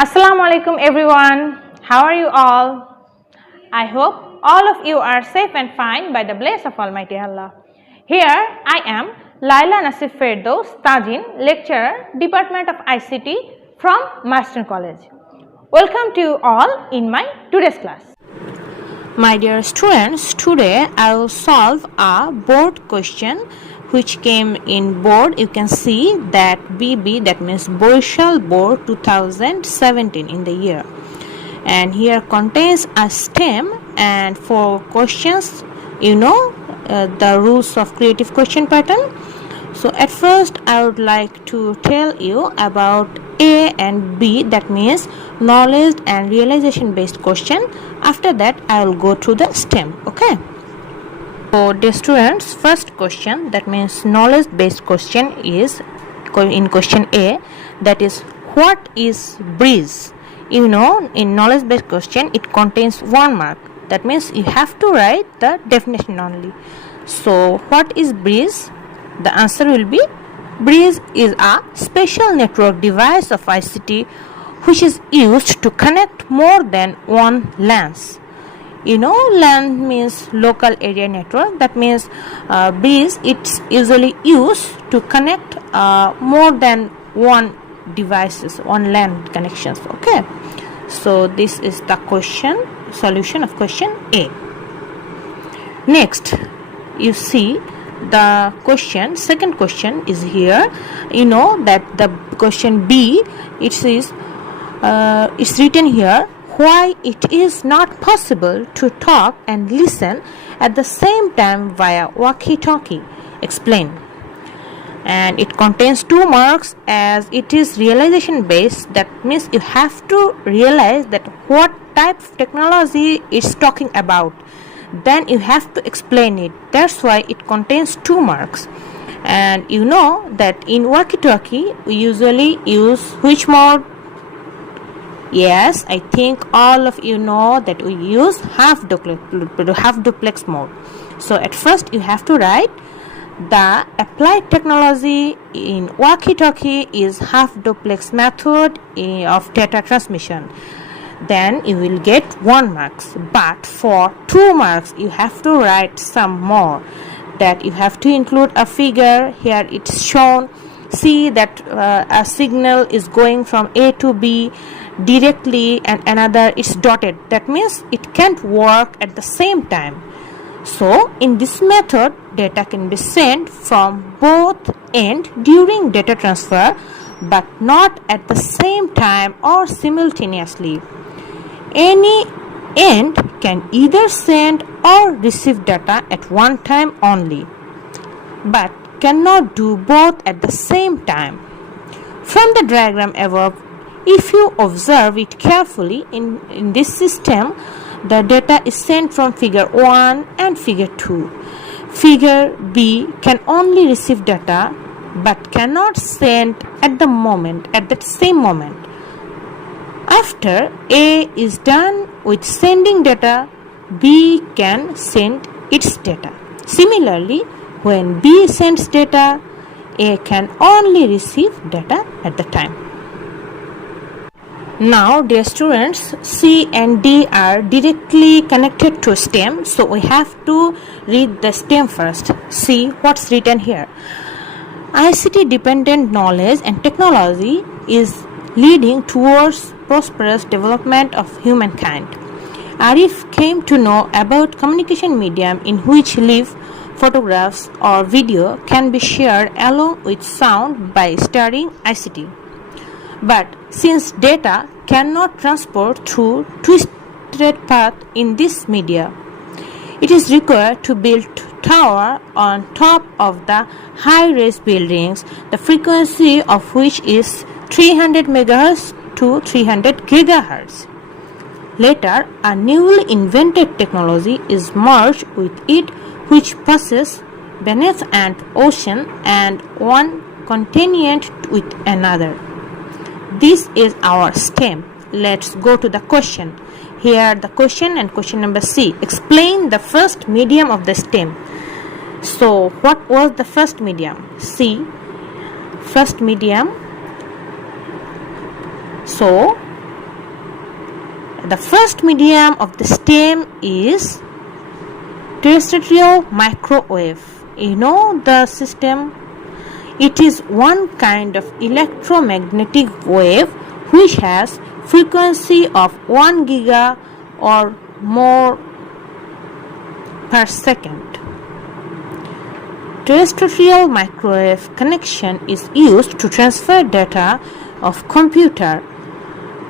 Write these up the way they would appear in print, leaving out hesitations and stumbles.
Assalamu alaikum everyone. How are you all? I hope all of you are safe and fine by the bless of Almighty Allah. Here I am, Laila Nasif Firdaus Tajin, lecturer, Department of ICT from Marston College. Welcome to you all in my today's class. My dear students, today I will solve a board question which came in board. You can see that BB, that means Borisal Board 2017 in the year, and here contains a stem. And for questions, the rules of creative question pattern. So at first I would like to tell you about A and B, that means knowledge and realization based question. After that I will go through the STEM. Okay. So dear students, first question, that means knowledge based question, is in question A, that is what is breeze? In knowledge based question it contains 1 mark. That means you have to write the definition only. So what is breeze? The answer will be breeze is a special network device of ICT which is used to connect more than one LANs. LAN means local area network. That means breeze, it's usually used to connect more than one devices, one LAN connections. Okay, so this is the solution of question A. Next, you see the second question is here. That the question B, it says it's written here, why it is not possible to talk and listen at the same time via walkie-talkie. Explain. And it contains 2 marks as it is realization based. That means you have to realize that what type of technology is talking about, then you have to explain it. That's why it contains 2 marks. And you know that in walkie-talkie we usually use which mode? Yes, I think all of you know that we use half duplex mode. So at first you have to write the applied technology in walkie-talkie is half duplex method of data transmission. Then you will get 1 marks. But for 2 marks you have to write some more. That you have to include a figure. Here it's shown. See that a signal is going from A to B directly and another is dotted. That means it can't work at the same time. So in this method data can be sent from both ends during data transfer, but not at the same time or simultaneously. Any end can either send or receive data at one time only, but cannot do both at the same time. From the diagram above, if you observe it carefully, in this system the data is sent from figure 1 and figure 2. Figure B can only receive data but cannot send at the same moment. After A is done with sending data, B can send its data. Similarly, when B sends data, A can only receive data at the time. Now, dear students, C and D are directly connected to STEM, so we have to read the STEM first. See what's written here. ICT dependent knowledge and technology is leading towards prosperous development of humankind. Arif came to know about communication medium in which live photographs or video can be shared along with sound by studying ICT. But since data cannot transport through twisted path in this media, it is required to build tower on top of the high-rise buildings, the frequency of which is 300 MHz to 300 GHz. Later, a newly invented technology is merged with it which passes beneath an ocean and one continent with another. This is our STEM. Let's go to the question. Here the question and question number C. Explain the first medium of the STEM. So what was the first medium? C. First medium. So The first medium of the STEM is terrestrial microwave. You know the system? It is one kind of electromagnetic wave which has frequency of 1 giga or more per second. Terrestrial microwave connection is used to transfer data of computer.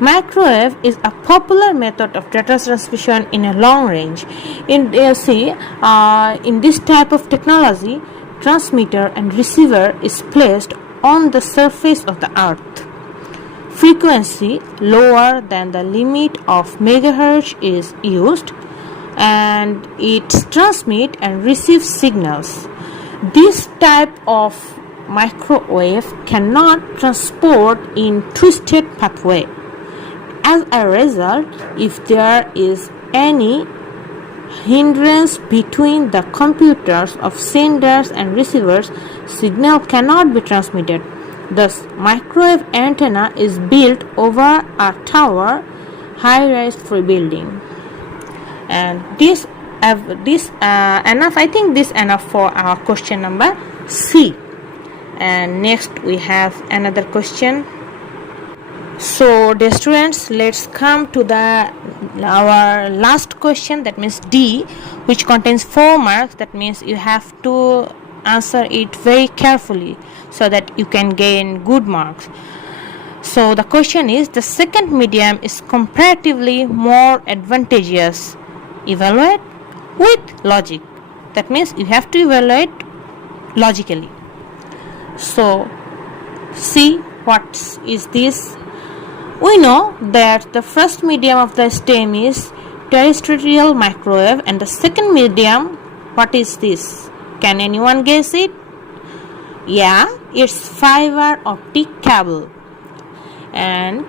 Microwave is a popular method of data transmission in a long range. In this type of technology, transmitter and receiver is placed on the surface of the earth. Frequency lower than the limit of megahertz is used, and it transmits and receives signals. This type of microwave cannot transport in twisted pathway. As a result, if there is any hindrance between the computers of senders and receivers, signal cannot be transmitted. Thus, microwave antenna is built over a tower, high-rise building. And this enough. I think this enough for our question number C. And next we have another question. So, dear students, let's come to our last question, that means D, which contains 4 marks. That means you have to answer it very carefully so that you can gain good marks. So the question is, the second medium is comparatively more advantageous. Evaluate with logic. That means you have to evaluate logically. So see what is this. We know that the first medium of the STEM is terrestrial microwave, and the second medium, what is this? Can anyone guess it? Yeah, it's fiber optic cable. And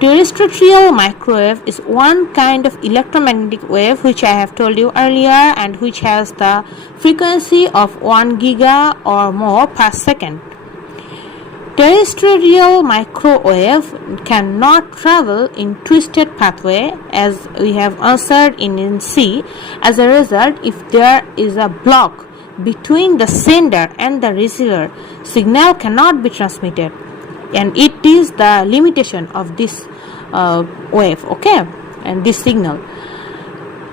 terrestrial microwave is one kind of electromagnetic wave which I have told you earlier, and which has the frequency of 1 giga or more per second. Terrestrial microwave cannot travel in twisted pathway, as we have answered in C. As a result, if there is a block between the sender and the receiver, signal cannot be transmitted, and it is the limitation of this wave, okay, and this signal.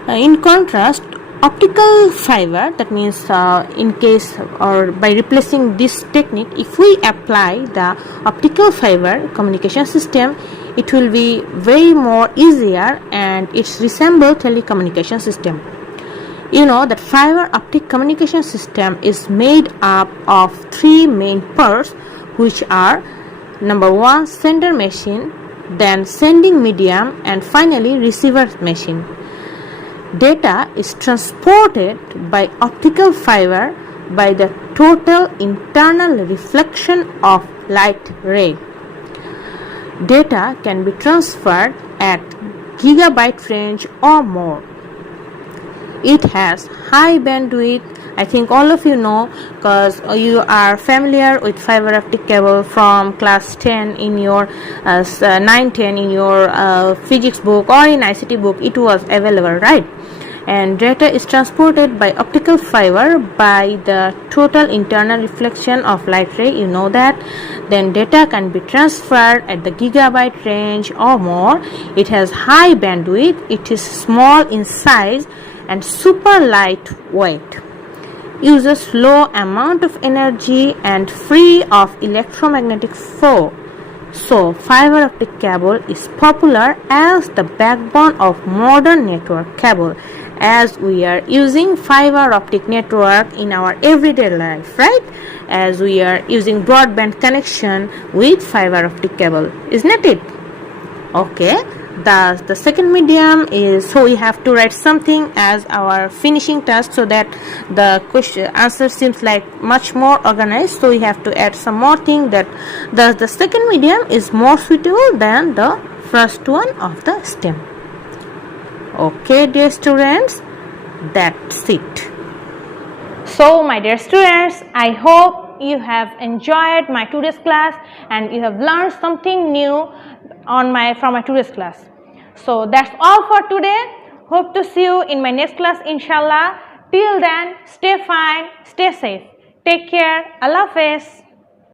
In contrast, optical fiber, that means in case or by replacing this technique, if we apply the optical fiber communication system, it will be very more easier, and it's resemble telecommunication system. You know that fiber optic communication system is made up of 3 main parts, which are number 1, sender machine, then sending medium, and finally receiver machine. Data is transported by optical fiber by the total internal reflection of light ray. Data can be transferred at gigabyte range or more. It has high bandwidth. I think all of you know, because you are familiar with fiber optic cable from class 10 in your 9-10 in your physics book or in ICT book. It was available, right? And data is transported by optical fiber by the total internal reflection of light ray, you know that. Then data can be transferred at the gigabyte range or more. It has high bandwidth, it is small in size and super lightweight, uses low amount of energy and free of electromagnetic flow. So fiber optic cable is popular as the backbone of modern network cable, as we are using fiber optic network in our everyday life, right? As we are using broadband connection with fiber optic cable, isn't it? Okay, thus the second medium is, so we have to write something as our finishing task so that the question answer seems like much more organized. So we have to add some more thing, that thus the second medium is more suitable than the first one of the STEM. Okay, dear students, that's it. So, my dear students, I hope you have enjoyed my today's class and you have learned something new from my today's class. So that's all for today. Hope to see you in my next class, inshallah. Till then, stay fine, stay safe. Take care. Allah Hafiz.